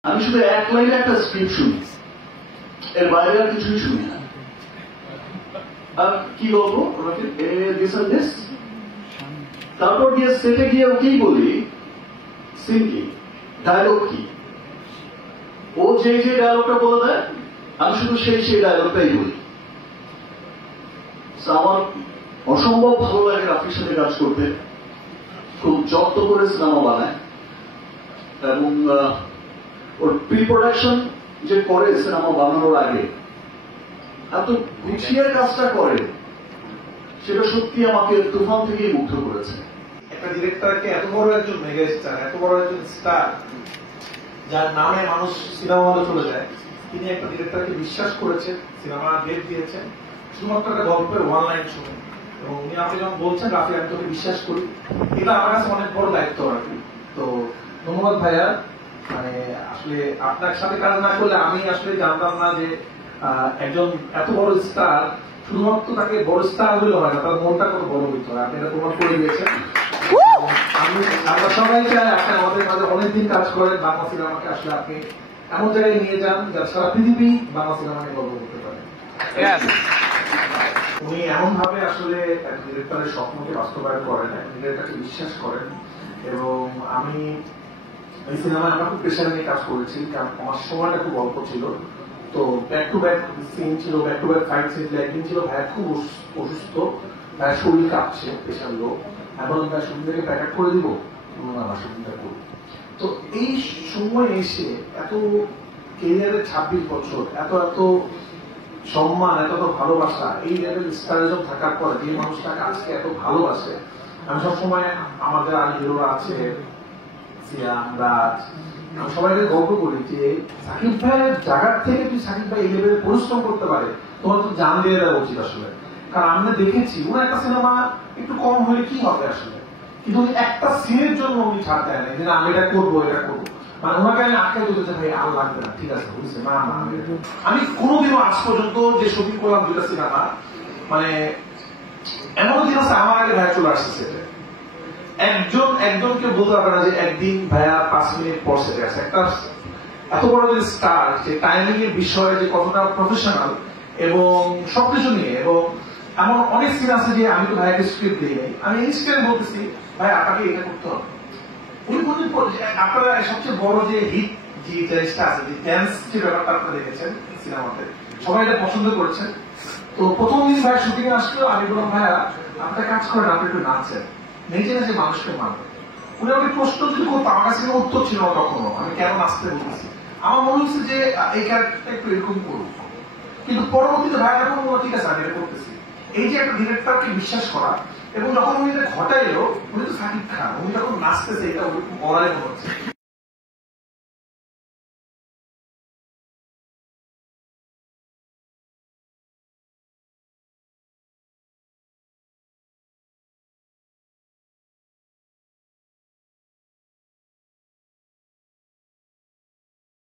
আমি শুধু এক লাইনে একটা স্ক্রিপ্ট শুনি, এর বাইরে আর কিছুই শুনি না। আর কি বলবো ওনাকে, তারপর গিয়ে সেটে গিয়ে ওকেই বলি সিন কি, ডায়লগ কি, ও যে যে ডায়লগটা বলে দেয় আমি শুধু সেই ডায়লগটাই বলি। আমার অসম্ভব ভালো লাগে রাফির সাথে কাজ করতে, খুব যত্ন করে সিনেমা বানায় এবং ওর প্রি প্রোডাকশন যে করে সিনেমা বানানোর আগে এত গুছিয়ে কাজটা করে, সেটা সত্যি আমাকে তুফান থেকেই মুগ্ধ করেছে। একটা ডিরেক্টরকে এত বড় একজন মেগা স্টার, এত বড় একজন স্টার যার নামে মানুষ সিনেমা হলে চলে যায়, তিনি একটা ডিরেক্টরকে বিশ্বাস করেছেন, সিনেমা ডেট দিয়েছেন শুধুমাত্র একটা গল্পের ওয়ান লাইন শুনে। এবং উনি আপনি যখন বলছেন রাফি আমি তোকে বিশ্বাস করি, এটা আমার কাছে অনেক বড় দায়িত্ব রাখি। তো ধন্যবাদ ভাইয়া। মানে আসলে আপনার সাথে কাজ না করলে আমি আসলে জানতাম না যে একজন এত বড় স্টার, শুধুমাত্র তাকে বড় স্টার হলে হয় না, তার মনটা কত বড় হইতে হয়। আপনি এটা প্রমাণ করে দিয়েছেন। আমরা সবাই চাই আপনি আমাদের মাঝে অনেকদিন কাজ করেন, বাংলা সিনেমাকে আসলে আপনি এমন জায়গায় নিয়ে যান যা সারা পৃথিবী বাংলা সিনেমাকে গর্ব করতে পারে। উনি এমন ভাবে আসলে ডিরেক্টরের স্বপ্নকে বাস্তবায়ন করেন, ডিরেক্টরকে বিশ্বাস করেন। এবং আমি এই সিনেমায় আমরা খুব প্রেশার নিয়ে কাজ করেছি, কারণ আমার সময়টা খুব অল্প ছিল। তো ব্যাক টু ব্যাক সিন ছিল, back to back fight scene ছিল। একদিন ছিল ভাইয়া খুব অসুস্থ, ভাইয়া শরীর কাঁপছে, প্রেশার লো, এখন ভাই শুটিং থেকে প্যাক আপ করে দিব, আমার শুটিংটা করব। তো এই সময় এসে এত কেরিয়ারের 26 বছর, এত এত সম্মান, এত এত ভালোবাসা, এই লেভেল স্টারিজম থাকার পরে যে মানুষটাকে আজকে এত ভালোবাসে, আমি সবসময় আমাদের আর হিরোরা আছে, সিয়াম, রাজ, আমি সবাইকে গর্ব করি যে সাকিব ভাইয়ের জায়গার থেকে তুই সাকিব ভাই এই লেভেলে পরিশ্রম করতে পারে, তোমার তো জান দিয়ে দেওয়া উচিত আসলে। কারণ আমরা দেখেছি ওনার একটা সিনেমা একটু কম হলে কি হবে আসলে, কিন্তু একটা সিনের জন্য উনি ছাড় দেয় না যে আমি এটা করবো, এটা করবো। মানে ওনাকে আমি আটকে দিতে ভাই আর লাগবে না, ঠিক আছে বুঝছে না। আমি কোনোদিনও আজ পর্যন্ত যে শুটিং করলাম দুটা সিনেমা, মানে এমন দিন আছে আমার আগে ভাইয়া চলে আসছে সেটা, একজনকে বলতে পারবে না যে একদিন ভাইয়া 5 মিনিট পর সেটে আছে। একটা এত বড় যে স্টার, যে টাইমিং এর বিষয়ে যে কতটা প্রফেশনাল এবং সবকিছু নিয়ে। এবং এমন অনেক সিন আছে যে আমি তো ভাইয়াকে স্ক্রিপ্ট দিই নাই, আমি ইনস্ট্যান্ট বলতেছি ভাই আপনাকে এটা করতে হবে। উনি বলছেন আপনারা সবচেয়ে বড় যে হিট যে জিনিসটা আছে, যে ড্যান্স যে ব্যাপারটা আপনারা দেখেছেন সিনেমাতে, সবাই এটা পছন্দ করেছেন। তো প্রথম দিন ভাই শুটিং এ আসলো, আমি বললাম ভাইয়া আপনার কাজ করেন, আপনি একটু নাচেন, নিজে নিজে মানুষকে মানবে। উনি আমাকে প্রশ্ন যদি করতো, আমার কাছে কোনো উত্তর ছিল না তখনও, আমি কেন নাচতে বলতেছি। আমার মনে হচ্ছে যে এই ক্যারেক্টারটা একটু এরকম করুক। কিন্তু পরবর্তীতে ভাই যখন বললো ঠিক আছে আমি এটা করতেছি, এই যে একটা ডিরেক্টরকে বিশ্বাস করা, এবং যখন উনি এটা ঘটাইলো, উনি তো সাকিব খান, উনি যখন নাচতেছে এটা বলারই মনে হচ্ছে